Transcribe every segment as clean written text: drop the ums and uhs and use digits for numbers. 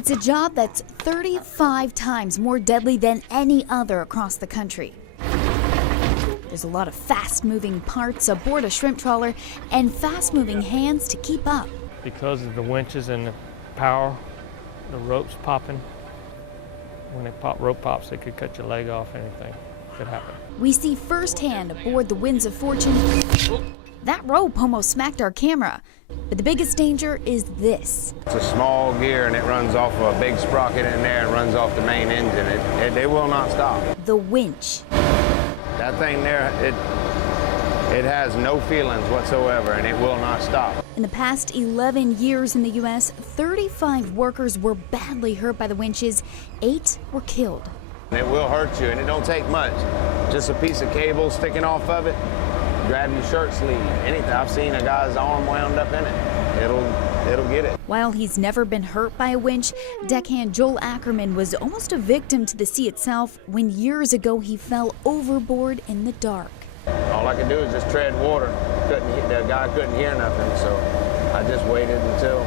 It's a job that's 35 times more deadly than any other across the country. There's a lot of fast-moving parts aboard a shrimp trawler and fast-moving hands to keep up. Because of the winches and the power, the ropes popping. When they pop, rope pops, it could cut your leg off, anything could happen. We see firsthand aboard the Winds of Fortune. That rope almost smacked our camera. But the biggest danger is this. It's a small gear and it runs off of a big sprocket in there and runs off the main engine. It will not stop. The winch. That thing there, it has no feelings whatsoever and it will not stop. In the past 11 years in the U.S., 35 workers were badly hurt by the winches. 8 were killed. It will hurt you and it don't take much. Just a piece of cable sticking off of it, grab your shirt sleeve, anything. I've seen a guy's arm wound up in it. It'll get it. While he's never been hurt by a winch, deckhand Joel Ackerman was almost a victim to the sea itself when years ago he fell overboard in the dark. All I could do is just tread water. The guy couldn't hear nothing, so I just waited until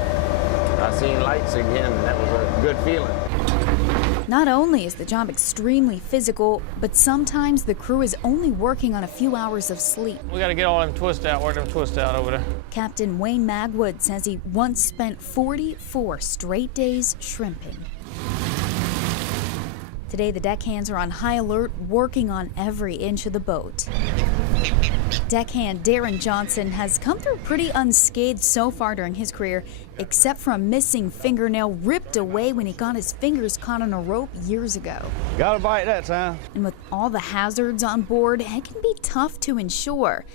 I seen lights again, and that was a good feeling. Not only is the job extremely physical, but sometimes the crew is only working on a few hours of sleep. We got to get all them twists out, work them twists out over there. Captain Wayne Magwood says he once spent 44 straight days shrimping. Today, the deckhands are on high alert, working on every inch of the boat. Deckhand Darren Johnson has come through pretty unscathed so far during his career, except for a missing fingernail ripped away when he got his fingers caught on a rope years ago. Got a bite that time. And with all the hazards on board, it can be tough to insure.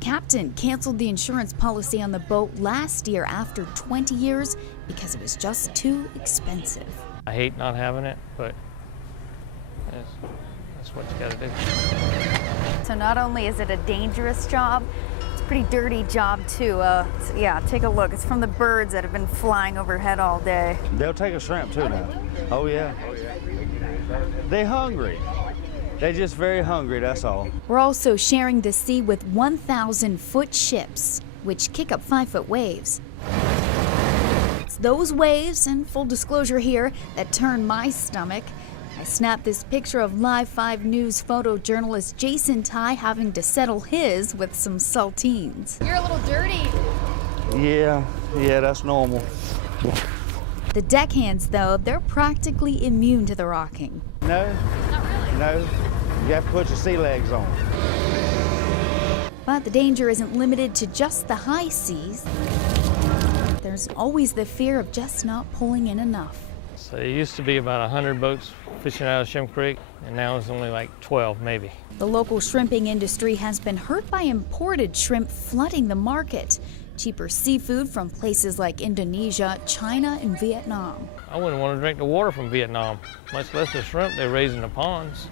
Captain canceled the insurance policy on the boat last year after 20 years because it was just too expensive. I hate not having it, but that's what you got to do. So not only is it a dangerous job, it's a pretty dirty job too. Yeah, take a look. It's from the birds that have been flying overhead all day. They'll take a shrimp too now. Oh yeah. They're hungry. They're just very hungry, that's all. We're also sharing the sea with 1,000-foot ships, which kick up 5-foot waves. It's those waves, and full disclosure here, that turn my stomach. I snapped this picture of Live 5 News photojournalist Jason Ty having to settle his with some saltines. You're a little dirty. Yeah, that's normal. The deckhands, though, they're practically immune to the rocking. No, Not really. no, you have to put your sea legs on. But the danger isn't limited to just the high seas. There's always the fear of just not pulling in enough. So there used to be about 100 boats fishing out of Shrimp Creek, and now it's only like 12 maybe. The local shrimping industry has been hurt by imported shrimp flooding the market. Cheaper seafood from places like Indonesia, China, and Vietnam. I wouldn't want to drink the water from Vietnam, much less the shrimp they raise in the ponds.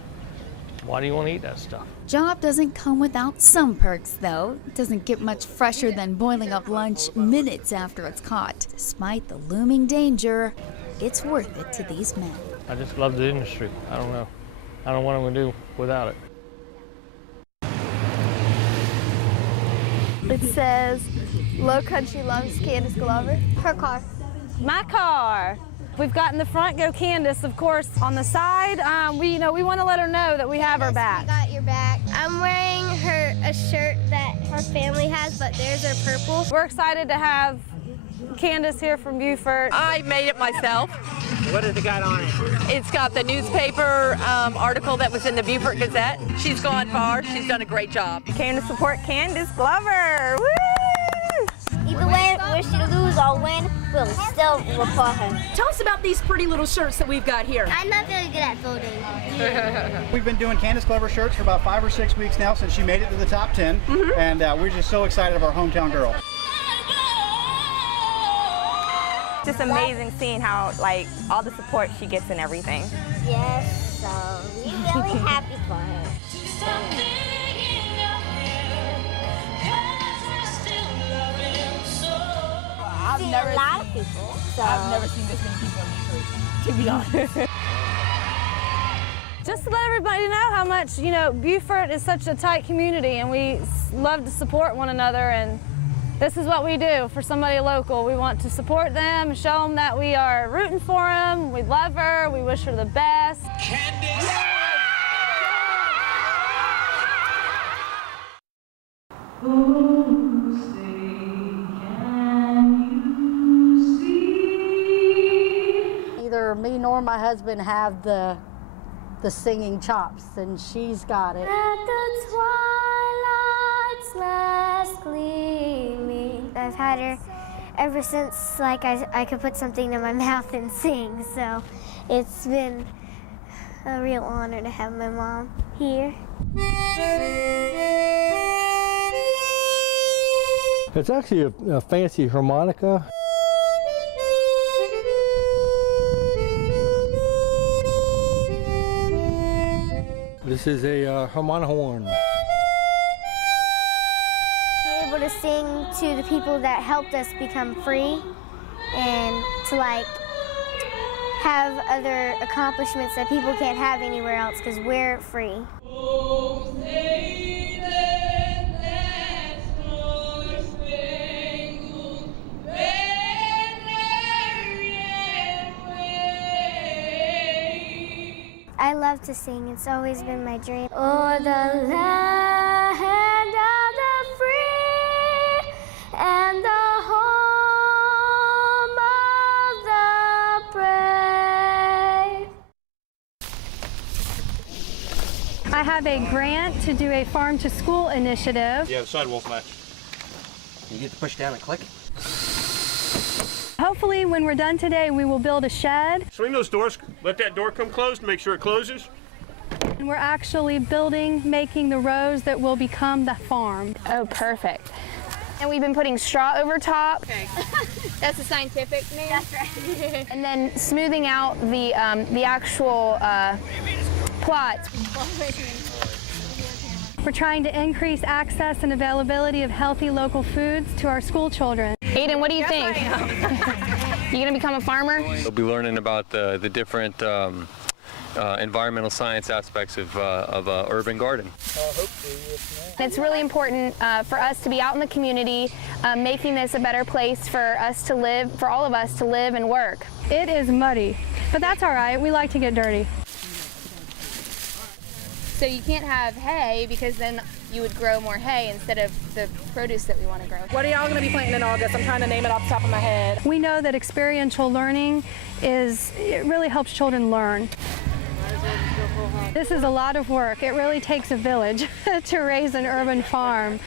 Why do you want to eat that stuff? Job doesn't come without some perks, though. It doesn't get much fresher than boiling up lunch minutes after it's caught. Despite the looming danger, it's worth it to these men. I just love the industry. I don't know. I don't know what I'm going to do without it. It says, Low Country loves Candace Glover. Her car. My car. We've got in the front, go Candace, of course. On the side, we want to let her know that we have her back. We got your back. I'm wearing a shirt that her family has, but theirs are purple. We're excited to have Candace here from Beaufort. I made it myself. What has it got on it? It's got the newspaper article that was in the Beaufort Gazette. She's gone far. She's done a great job. Came to support Candace Glover. Woo! Either way, whether she lose or win, we'll still report her. Tell us about these pretty little shirts that we've got here. I'm not very good at voting. We've been doing Candace Glover shirts for about 5 or 6 weeks now since she made it to the top 10, and we're just so excited of our hometown girl. Just amazing seeing how, like, all the support she gets and everything. Yes, so we're really happy for her. I've never a lot of people. So. I've never seen this many people in Beaufort, to be honest. Just to let everybody know how much, Beaufort is such a tight community, and we love to support one another, and This is what we do for somebody local. We want to support them, show them that we are rooting for them, we love her, we wish her the best. Candace! Neither me nor my husband have the singing chops, and she's got it. At the twilight's last gleaming. I've had her ever since I could put something in my mouth and sing, so it's been a real honor to have my mom here. It's actually a fancy harmonica. This is a harmonica horn. Be able to sing to the people that helped us become free and to have other accomplishments that people can't have anywhere else because we're free. I love to sing. It's always been my dream. Oh, the land of the free and the home of the brave. I have a grant to do a farm to school initiative. Yeah, the sidewalk match. You get to push down and click. Hopefully when we're done today, we will build a shed. Swing those doors, let that door come closed, make sure it closes. And we're actually making the rows that will become the farm. Oh, perfect. And we've been putting straw over top. Okay. That's a scientific name? That's right. And then smoothing out the actual plots. We're trying to increase access and availability of healthy local foods to our school children. Aiden, what do you think? You gonna become a farmer? They'll be learning about the different environmental science aspects of urban garden. It's really important for us to be out in the community, making this a better place for us to live, for all of us to live and work. It is muddy, but that's all right. We like to get dirty. So you can't have hay because then you would grow more hay instead of the produce that we want to grow. What are y'all going to be planting in August? I'm trying to name it off the top of my head. We know that experiential learning it really helps children learn. This is a lot of work. It really takes a village to raise an urban farm.